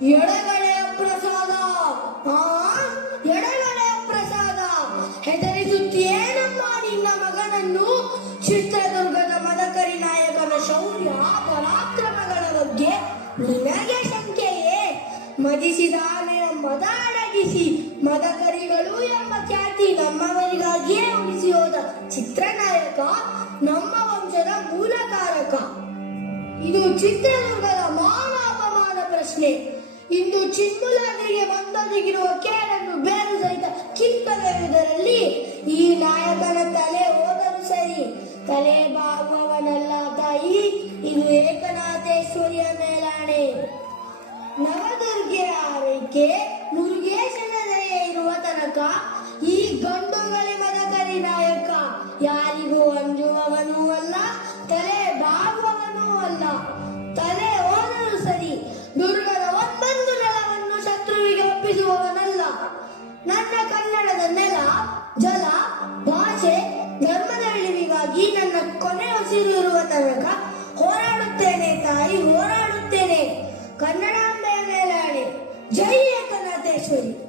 ಎಡಗಡೆಯ ಪ್ರಸಾದ, ಆ ಎಡಗಡೆಯ ಪ್ರಸಾದ. ಹೆದರಿಸುತ್ತೇನಮ್ಮ ನಿನ್ನ ಮಗನನ್ನು? ಚಿತ್ರದುರ್ಗದ ಮದಕರಿ ನಾಯಕನ ಶೌರ್ಯ ಪರಾಕ್ರಮಗಳ ಬಗ್ಗೆ ನಿನಗೆ ಶಂಕೆಯೇ? ಮದಿಸಿದ ಆನೆಯ ಮದ ಅಡಗಿಸಿ ಮದಕರಿಗಳು ಎಂಬ ಖ್ಯಾತಿ ನಮ್ಮವರಿಗಾಗಿಯೇ ಉಳಿಸಿ ಹೋದ ಚಿತ್ರನಾಯಕ ನಮ್ಮ ವಂಶದ ಮೂಲಕಾರಕ. ಇದು ಚಿತ್ರದುರ್ಗದ ಮಾನ ಅಪಮಾನ ಪ್ರಶ್ನೆ. ಇಂದು ಚಿಮ್ಮುಲಾದಿಗೆ ಬಂದೊದಗಿರುವ ಕೇಳನ್ನು ಬೇರು ಸಹಿತ ಕಿತ್ತೊಗೆಯುವುದರಲ್ಲಿ ಈ ನಾಯಕನ ತಲೆ ಹೋದರೂ ಸರಿ. ತಲೆ ಬಾಗುವವನಲ್ಲ ತಾಯಿ, ಇದು ಏಕನಾಥೇಶ್ವರಿಯ ಮೇಲಾಣೆ. ನವದುರ್ಗೆಯ ಆರೈಕೆ ಮುರುಗೇಶನ ದಯೆ ಇರುವ ತನಕ ಈ ಗಂಡುಗಲಿ ಮದಕರಿ ನಾಯಕ ಯಾರಿಗೂ ಅಂಜುವವನೂ ಅಲ್ಲ, ತಲೆ ಬಾಗುವವನೂ ಅಲ್ಲ. ತಲೆ ಹೋದರೂ ಸರಿ, ದುರ್ಗದ ಒಂದೊಂದು ನೆಲವನ್ನು ಶತ್ರುವಿಗೆ ಒಪ್ಪಿಸುವವನಲ್ಲ. ನನ್ನ ಕನ್ನಡದ ನೆಲ, ಜಲ, ಭಾಷೆ, ಧರ್ಮದ ಉಳಿವಿಗಾಗಿ ನನ್ನ ಕೊನೆ ಉಸಿರು ಇರುವ ತನಕ ಹೋರಾಡುತ್ತೇನೆ ತಾಯಿ, ಹೋರಾಡುತ್ತೇನೆ. ಕನ್ನಡಾಂಬೆಯ ಮೇಲಾಣೆ. ಜೈ ಏಕನಾಥೇಶ್ವರಿ.